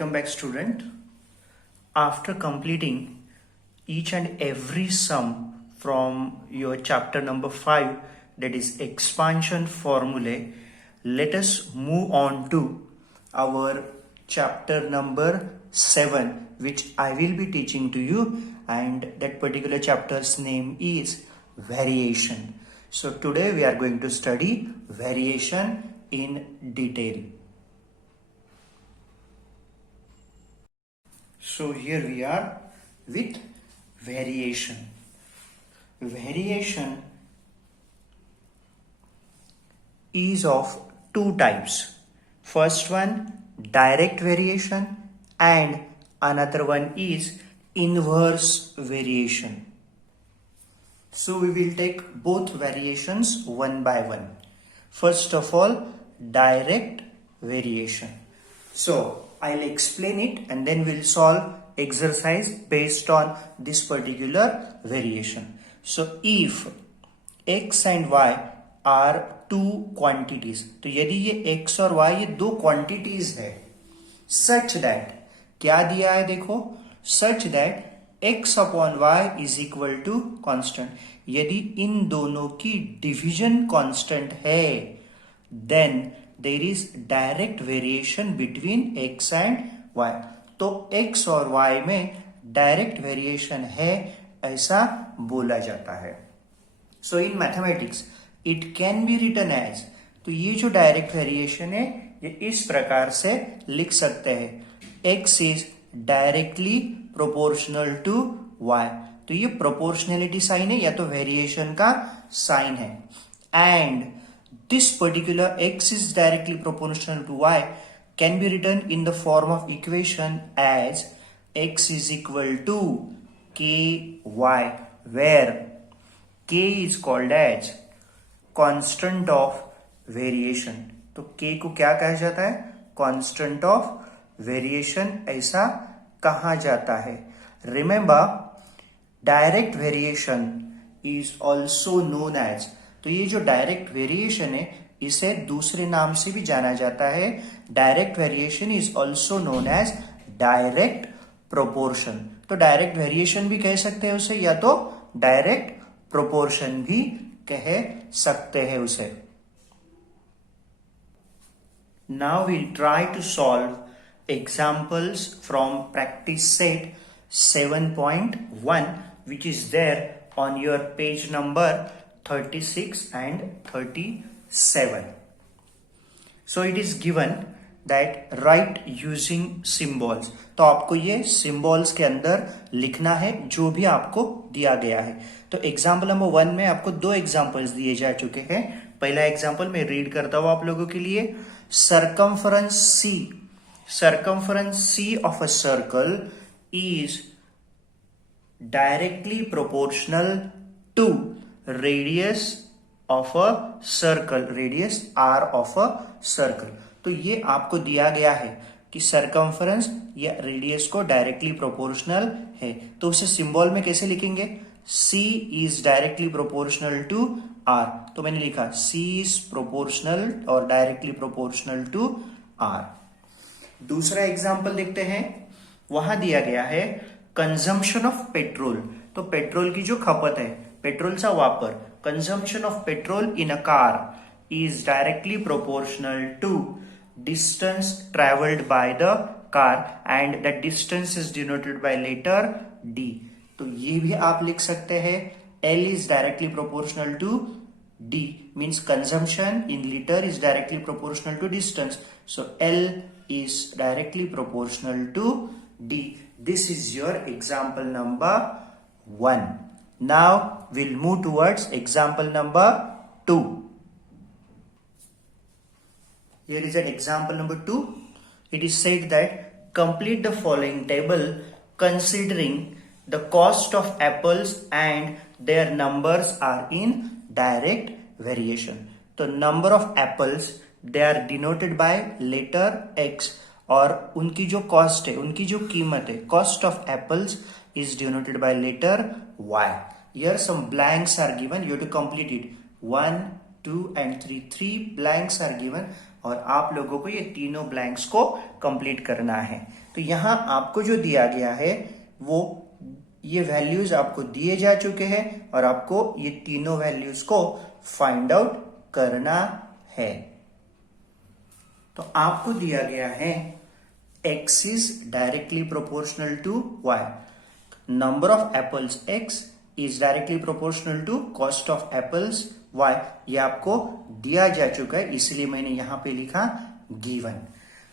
Welcome back, student. After completing each and every sum from your chapter number 5, that is expansion formulae, let us move on to our chapter number 7, which I will be teaching to you, and that particular chapter's name is variation. So today we are going to study variation in detail. So here we are with variation. Variation is of two types. First one, direct variation, and another one is inverse variation. So we will take both variations one by one. First of all, direct variation. So I'll explain it and then we'll solve exercise based on this particular variation. So if x and y are two quantities, तो यदि ये x और y ये दो quantities है, such that क्या दिया है देखो, such that x upon y is equal to constant. यदि इन दोनों की division constant है, then there is direct variation between x and y. तो x और y में direct variation है ऐसा बोला जाता है. So in mathematics it can be written as, तो ये जो direct variation है ये इस प्रकार से लिख सकते हैं, x is directly proportional to y. तो ये proportionality sign है या तो variation का sign है, and this particular x is directly proportional to y can be written in the form of equation as x is equal to ky, where k is called as constant of variation. तो k को क्या कहा जाता है, constant of variation ऐसा कहा जाता है. Remember, direct variation is also known as, तो ये जो डायरेक्ट वेरिएशन है इसे दूसरे नाम से भी जाना जाता है. Direct variation is also known as direct proportion. तो डायरेक्ट वेरिएशन भी कह सकते हैं उसे, या तो डायरेक्ट प्रोपोर्शन भी कह सकते हैं उसे. Now we'll try to solve examples from practice set 7.1 which is there on your page number 36 and 37. So it is given that write using symbols. तो आपको ये symbols के अंदर लिखना है जो भी आपको दिया गया है. तो एग्जाम्पल नंबर 1 में आपको दो एग्जाम्पल्स दिए जा चुके हैं. पहला एग्जाम्पल मैं रीड करता हूं आप लोगों के लिए. Circumference C of a circle is directly proportional to radius of a circle, radius r of a circle. तो ये आपको दिया गया है कि circumference या radius को directly proportional है, तो उसे symbol में कैसे लिखेंगे. C is directly proportional to r, तो मैंने लिखा C is proportional और directly proportional to r. दूसरा एग्जाम्पल देखते हैं. वहां दिया गया है कंजम्पशन ऑफ पेट्रोल. तो पेट्रोल की जो खपत है, पेट्रोल चा वापर, consumption of petrol in a car is directly proportional to distance travelled by the car and that distance is denoted by letter d. तो ये भी आप लिख सकते हैं, L is directly proportional to d, means consumption in liter is directly proportional to distance. So L is directly proportional to d. This is your example number 1. Now we'll move towards example number 2. Here is an example number 2. It is said that complete the following table considering the cost of apples and their numbers are in direct variation. So number of apples, they are denoted by letter x, और उनकी जो cost है, उनकी जो कीमत है, cost of apples is denoted by letter y. Here some blanks are given, you have to complete it. 1, 2 and 3 blanks are given. और आप लोगों को ये तीनों ब्लैंक्स को कंप्लीट करना है। तो यहां आपको जो दिया गया है वो ये वैल्यूज आपको दिए जा चुके हैं और आपको ये तीनों वैल्यूज को फाइंड आउट करना है। तो आपको दिया गया है x is directly proportional to y. Number of apples x is directly proportional to cost of apples y. ये आपको दिया जा चुका है, इसलिए मैंने यहां पे लिखा गिवन।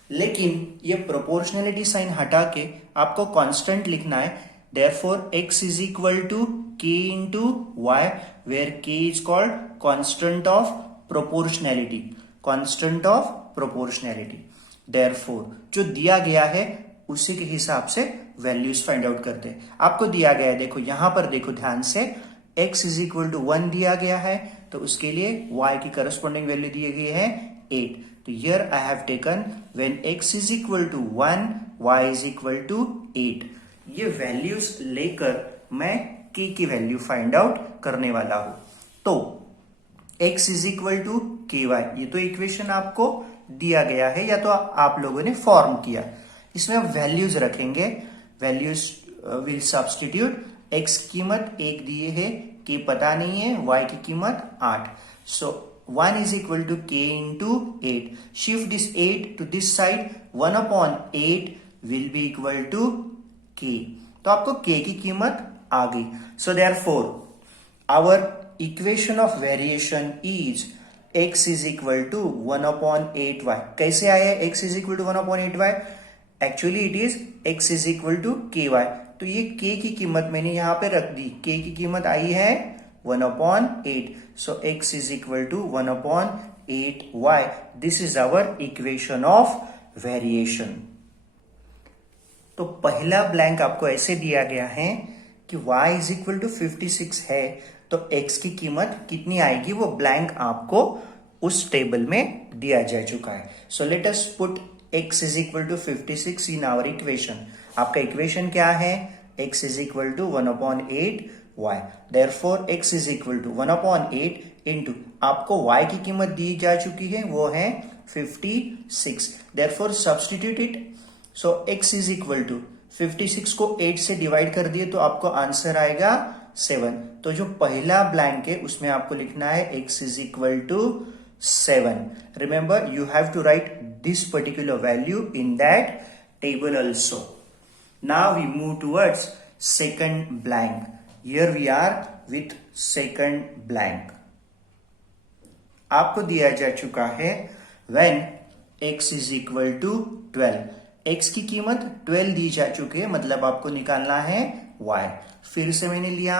लेकिन ये प्रोपोर्शनलिटी साइन हटा के आपको कांस्टेंट लिखना है। Therefore x is equal to k into y, where k is called constant of proportionality. Constant of proportionality. Therefore जो दिया गया है उसी के हिसाब से वैल्यूज फाइंड आउट करते हैं। आपको दिया गया है, देखो यहां पर देखो ध्यान से, x इज इक्वल टू 1 दिया गया है, तो उसके लिए y की करस्पॉन्डिंग वैल्यू दी गई है 8। तो here I have taken when x is equal to 1 y is equal to 8। ये वैल्यूज लेकर मैं k की वैल्यू फाइंड आउट करने वाला हूं। तो x is equal to ky, ये तो इक्वेशन आपको दिया गया है या तो आप लोगों ने फॉर्म किया। इसमें आप वैल्यूज रखेंगे, वैल्यूज विल सब्स्टिट्यूट। x की कीमत 1 दिए है, k पता नहीं है, y की कीमत 8। So 1 is equal to k into 8। Shift this 8 to this side, 1 upon 8 will be equal to k। तो आपको k की कीमत आ गई। So therefore our equation of variation is x is equal to 1 upon 8y। कैसे आया है x is equal to 1 upon 8y? Actually it is x is equal to ky। तो ये k की कीमत मैंने यहां पे रख दी, k की कीमत आई है 1 upon 8। So x is equal to 1 upon 8y। This is our equation of variation. तो पहला ब्लैंक आपको ऐसे दिया गया है कि y इज इक्वल टू 56 है, तो x की कीमत कितनी आएगी वो ब्लैंक आपको उस टेबल में दिया जा चुका है। So let us put x is equal to 56 in our equation. आपका इक्वेशन क्या है? x is equal to 1 upon 8y। Therefore x is equal to 1 upon 8 into आपको y की कीमत दी जा चुकी है, वो है 56। Therefore substitute it. So x is equal to 56 को 8 से डिवाइड कर दिए तो आपको आंसर आएगा 7। तो जो पहला ब्लैंक है उसमें आपको लिखना है x is equal to 7। Remember you have to write this particular value in that table also. Now we move towards second blank. Here we are with second blank. आपको दिया जा चुका है when x is equal to 12। x की कीमत 12 दी जा चुकी है, मतलब आपको निकालना है y। फिर से मैंने लिया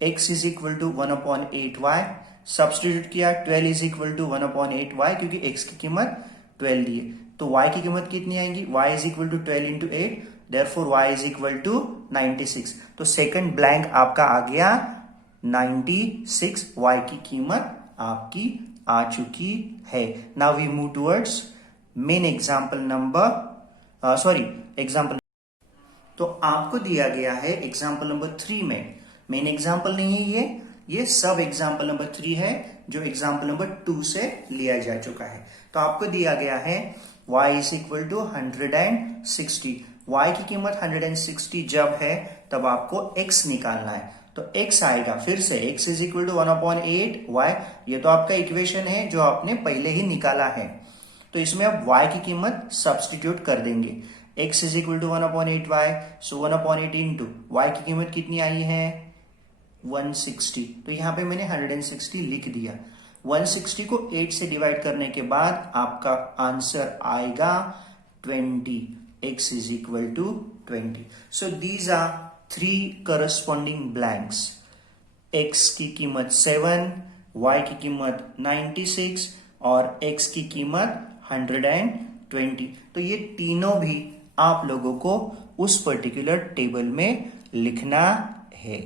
x is equal to 1 upon 8y, substitute किया 12 is equal to 1 upon 8y, क्योंकि x की कीमत 12 दी है। तो y की कीमत कितनी आएगी? y is equal to 12 into 8, therefore y is equal to 96। तो सेकंड ब्लैंक आपका आ गया 96। y की कीमत आपकी आ चुकी है। Now we move towards main example number example. तो आपको दिया गया है एग्जाम्पल नंबर 3 में, मेन एग्जाम्पल नहीं है ये सब एग्जाम्पल नंबर 3 है जो एग्जाम्पल नंबर 2 से लिया जा चुका है। तो आपको दिया गया है y is equal to 160। y की कीमत 160 जब है तब आपको x निकालना है। तो x आएगा, फिर से x is equal to 1 upon 8y। ये तो आपका इक्वेशन है जो आपने पहले ही निकाला है। तो इसमें आप y की कीमत सब्स्टिट्यूट कर देंगे। x is equal to 1 upon 8y, so 1 upon 8 into y की कीमत कितनी आई है 160। तो यहां पे मैंने 160 लिख दिया। 160 को 8 से डिवाइड करने के बाद आपका आंसर आएगा 20। x is equal to 20। So these are 3 corresponding blanks. x की कीमत 7, y की कीमत 96 और x की कीमत 120। तो ये तीनों भी आप लोगों को उस पर्टिकुलर टेबल में लिखना है।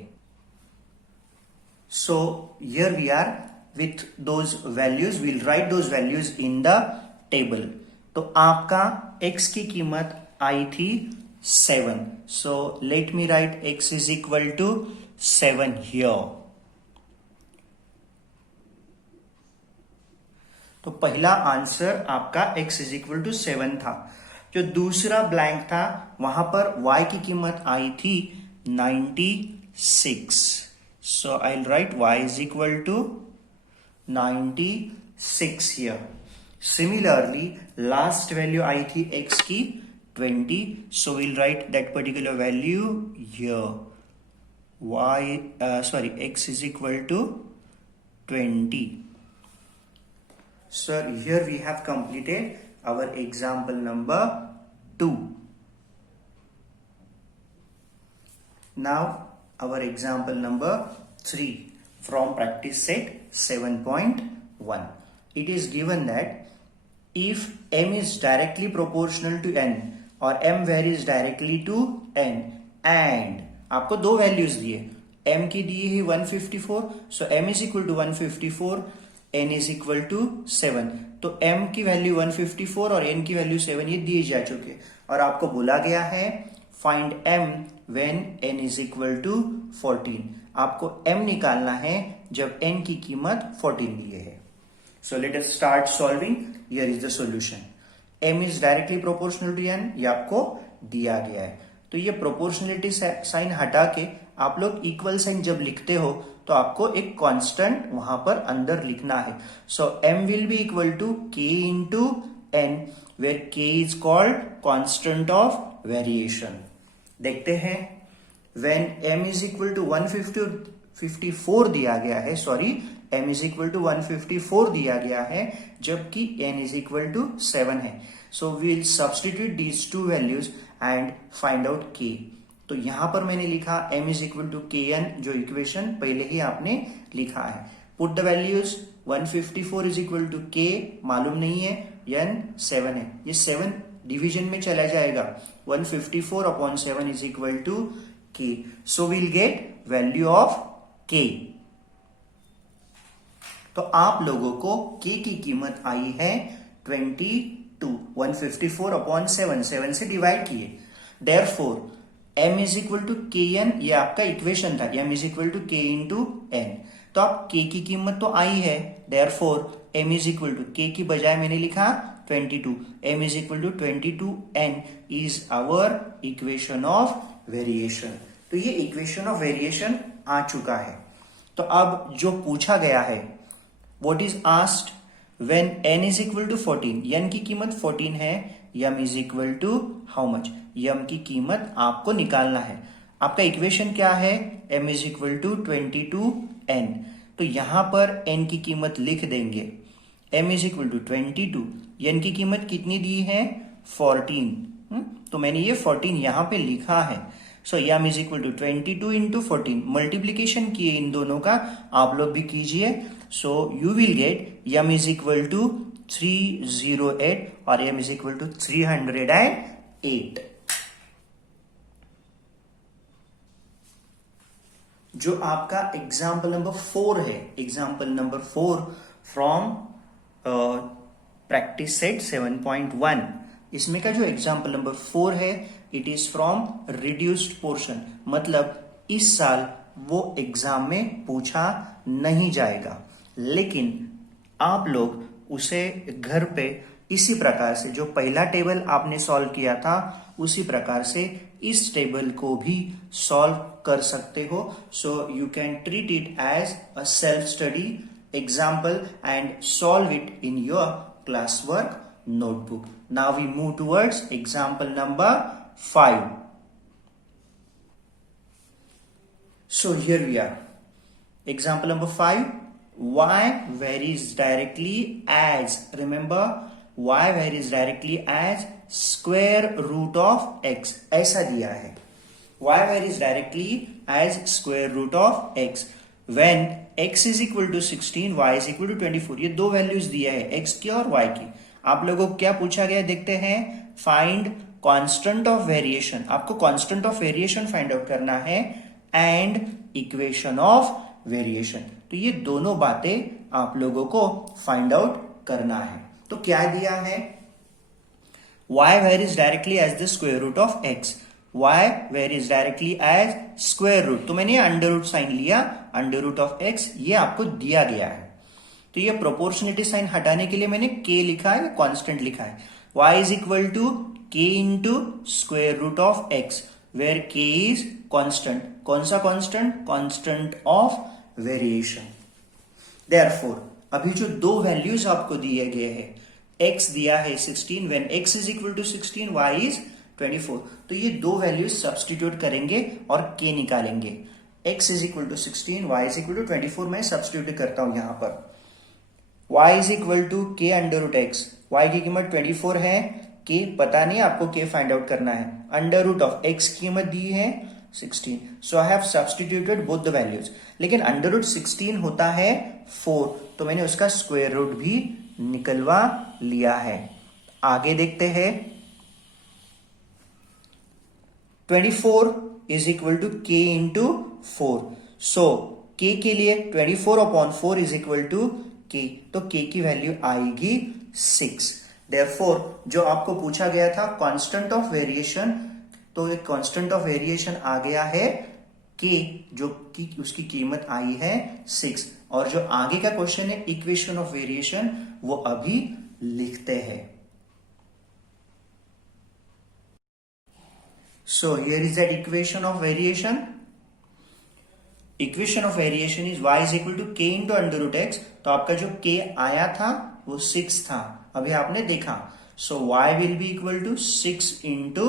So here we are with those values, we'll write those values in the table. तो आपका x की कीमत आई थी 7। So let me write x is equal to 7 here. तो पहला आंसर आपका x इज इक्वल टू 7 था। जो दूसरा ब्लैंक था वहां पर y की कीमत आई थी 96। So I write y is equal to 96 here. Similarly, last value आई थी x की 20, so we'll write that particular value here. X is equal to 20. So here we have completed our example number 2. Now our example number 3 from practice set 7.1. It is given that if m is directly proportional to n or m varies directly to n and आपको दो values दिए, m की दी है 154, so m is equal to 154, n is equal to 7। तो m की value 154 और n की वैल्यू 7 ये दिए जा चुके और आपको बोला गया है find m when n is equal to 14। आपको m निकालना है जब n की कीमत 14 दिए है। So let us start solving. Here is the solution. m is directly proportional to n, ये आपको दिया गया है। तो ये प्रोपोर्शनलिटी साइन हटा के आप लोग इक्वल साइन जब लिखते हो तो आपको एक कांस्टेंट वहां पर अंदर लिखना है। So m will be equal to k into n, where k is called constant of variation. देखते हैं, when m is equal to 154 दिया गया है, sorry m is equal to 154 दिया गया है, जबकि n इज इक्वल टू 7 है। So we will substitute these two values and find out k। तो यहां पर मैंने लिखा m is equal to kn, जो इक्वेशन पहले ही आपने लिखा है। Put the values, 154 is equal to k मालूम नहीं है, n 7 है, ये 7 डिवीजन में चला जाएगा। 154 upon 7 is equal to k, so we'll get value of k। तो आप लोगों को k की कीमत आई है 22। 154 अपॉन 7 से डिवाइड किए, therefore m is equal to kn, ये आपका इक्वेशन था, m is equal to k into n। तो आप k की कीमत तो आई है, therefore m is equal to k की बजाय मैंने लिखा 22, m is equal to 22n is our equation of variation. तो ये इक्वेशन ऑफ वेरिएशन आ चुका है। तो अब जो पूछा गया है, what is asked when n is equal to 14, n की कीमत 14 है, m is equal to how much, m की कीमत आपको निकालना है। आपका इक्वेशन क्या है, m is equal to 22n। तो यहां पर n की कीमत लिख देंगे, m is equal to 22, n की कीमत कितनी दी है 14, तो मैंने ये 14 यहां पे लिखा है। So m is equal to 22 into 14, multiplication किए इन दोनों का, आप लोग भी कीजिए। So you will get m is equal to 308 और m इज इक्वल टू 308। जो आपका एग्जाम्पल नंबर 4 है, example number 4 from practice set 7.1, इसमें का जो एग्जाम्पल नंबर 4 है, it is from reduced portion, मतलब इस साल वो एग्जाम में पूछा नहीं जाएगा, लेकिन आप लोग उसे घर पे इसी प्रकार से, जो पहला टेबल आपने सॉल्व किया था उसी प्रकार से इस टेबल को भी सॉल्व कर सकते हो। So you can treat it as a self study example and solve it in your class work notebook. Now we move towards example number 5. So here we are. Example number 5. Y varies directly as, remember, y varies directly as square root of x. ऐसा दिया है. Y varies directly as square root of x. When x is equal to 16, y is equal to 24. ये दो values दिया है, x की और y की। आप लोगों को क्या पूछा गया देखते हैं, फाइंड कांस्टेंट ऑफ वेरिएशन। आपको constant of variation find out करना है एंड इक्वेशन ऑफ वेरिएशन। तो ये दोनों बातें आप लोगों को फाइंड आउट करना है। तो क्या दिया है, y varies directly as the square root of x, y varies directly as square root, तो मैंने अंडर रूट साइन लिया, अंडर रूट ऑफ x ये आपको दिया गया है। तो ये प्रोपोर्शनलिटी साइन हटाने के लिए मैंने k लिखा है, कांस्टेंट लिखा है. y is equal to k into square root of x, where k is constant. कौन सा constant? Constant of variation. Therefore अभी जो दो वैल्यूज आपको दिए गए हैं, x दिया है 16, when x is equal to 16, y is 24. तो ये दो वैल्यूज सब्सटीट्यूट करेंगे और k निकालेंगे. x is equal to 16, y is equal to 24 मैं सब्सटीट्यूट करता हूं यहां पर. y is equal to k under root x. y की कीमत 24 है, k पता नहीं, आपको k फाइंड आउट करना है. अंडर रूट ऑफ x की कीमत दी है 16. So I have substituted both the values. लेकिन अंडर रूट 16 होता है 4, तो मैंने उसका स्क्वायर रूट भी निकलवा लिया है. आगे देखते हैं. 24 is equal to k into 4. So k के लिए 24 अपॉन 4 इज इक्वल टू k. तो k की वैल्यू आएगी 6. देयरफॉर जो आपको पूछा गया था कांस्टेंट ऑफ वेरिएशन, तो एक कांस्टेंट ऑफ वेरिएशन आ गया है k, जो कि उसकी कीमत आई है 6. और जो आगे का क्वेश्चन है इक्वेशन ऑफ वेरिएशन, वो अभी लिखते हैं. So here is that equation of variation. Equation of variation is y is equal to k into under root x. तो आपका जो k आया था वो 6 था, अभी आपने देखा. So y will be equal to 6 into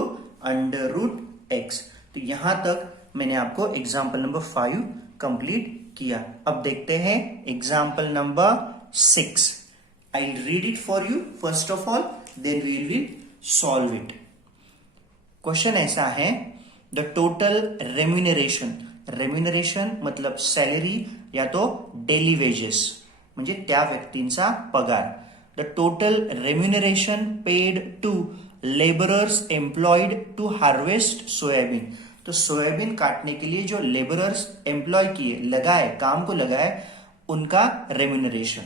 under root x. तो यहां तक मैंने आपको एग्जाम्पल नंबर 5 कंप्लीट किया. अब देखते हैं example number 6. I read it for you first of all, then we will solve it. Question ऐसा है, द टोटल रेम्युनरेशन. रेम्युनरेशन मतलब सॅलरी या तो डेली वेजेस, म्हणजे त्या व्यक्तींचा पगार. The total remuneration paid to labourers employed to harvest soybean. तो सोयाबीन काटने के लिए जो लेबरर्स एम्प्लॉय किए, लगाए, काम को लगाए, उनका remuneration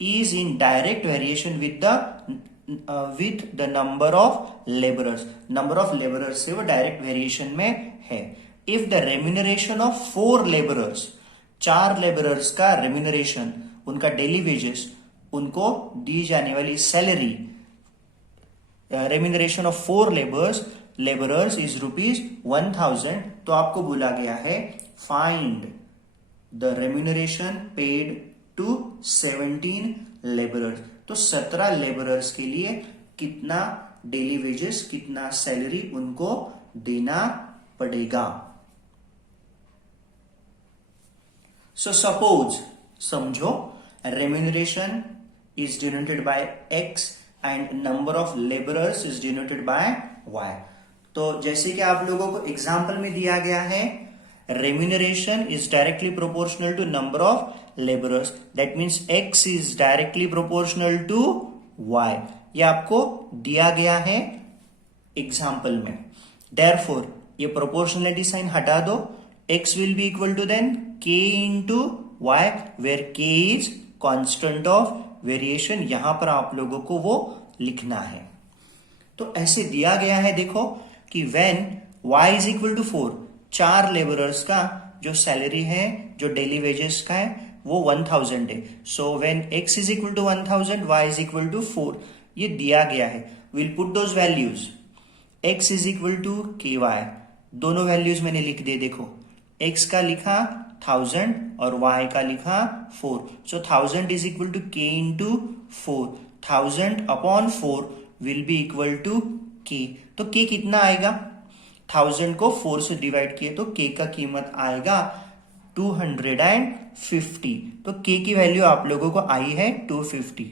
is in direct variation with the number of labourers. Number of labourers से वो डायरेक्ट वेरिएशन में है. If the remuneration of 4 labourers, 4 labourers का रेम्युनरेशन, उनका डेली वेजेस, उनको दी जाने वाली salary, remuneration of 4 labourers is ₹1000. तो आपको बोला गया है find the remuneration paid to 17 labourers. तो 17 लेबरर्स के लिए कितना डेली वेजेस, कितना सैलरी उनको देना पड़ेगा. सो सपोज, समझो, remuneration is denoted bye x and number of labourers is denoted bye y. तो जैसे कि आप लोगों को एग्जाम्पल में दिया गया है, remuneration is directly proportional to number of laborers. That means x is directly proportional to y. ये आपको दिया गया है एग्जाम्पल में. Therefore ये proportionality साइन हटा दो. x will be equal to then k into y, where k is constant of variation. यहां पर आप लोगों को वो लिखना है. तो ऐसे दिया गया है, देखो कि when y is equal to 4, 4 labourers का जो सैलरी है, जो डेली वेजेस का है, वो 1000 है. So when x is equal to 1000, y is equal to 4, ये दिया गया है. Will put those values. x is equal to ky, दोनों वैल्यूज मैंने लिख दिए. देखो, x का लिखा 1000 और y का लिखा 4. So 1000 is equal to k into 4. 1000 upon 4 will be equal to k. तो k कितना आएगा? 1000 को 4 से डिवाइड किए तो k का कीमत आएगा 250. तो k की वैल्यू आप लोगों को आई है 250.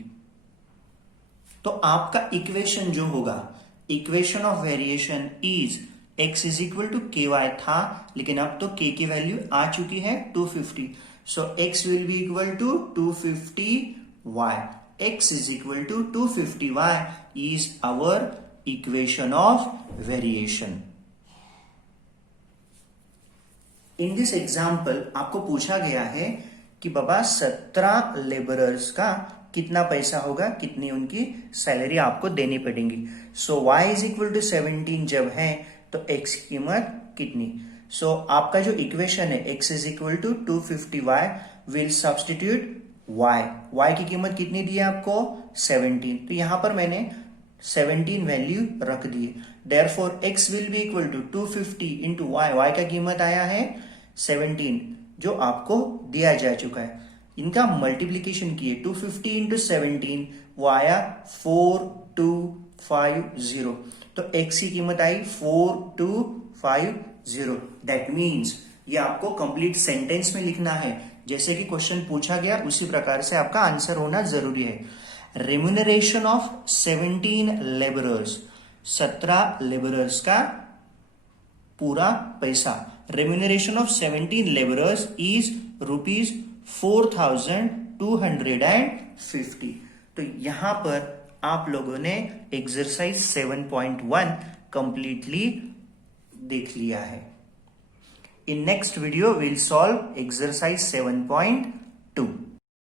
तो आपका इक्वेशन जो होगा, equation of variation is x is equal to ky था, लेकिन अब तो k की वैल्यू आ चुकी है 250. So x will be equal to 250y. x is equal to 250y is our equation of variation. In this example आपको पूछा गया है कि बाबा 17 लेबरर्स का कितना पैसा होगा, कितनी उनकी सैलरी आपको देनी पड़ेगी. सो y इज इक्वल टू 17 जब है तो x की कीमत कितनी. सो आपका जो इक्वेशन है x is equal to 250y will substitute y की कीमत कितनी दी है आपको 17, तो यहां पर मैंने 17 वैल्यू रख दी है। Therefore x will be equal to 250 into y का कीमत आया है 17 जो आपको दिया जा चुका है। इनका मल्टीप्लीकेशन किए 250 इंटू 17 वो आया 4250, तो x की कीमत आई 4250। दैट मीन्स ये आपको कंप्लीट सेंटेंस में लिखना है, जैसे कि क्वेश्चन पूछा गया उसी प्रकार से आपका आंसर होना जरूरी है। रेम्यूनरेशन ऑफ 17 लेबरर्स, 17 लेबरर्स का पूरा पैसा, रेम्यूनरेशन ऑफ 17 लेबरर्स इज ₹4250। तो यहां पर आप लोगों ने एक्सरसाइज 7.1 कंप्लीटली देख लिया है। In next video will solve exercise 7.2।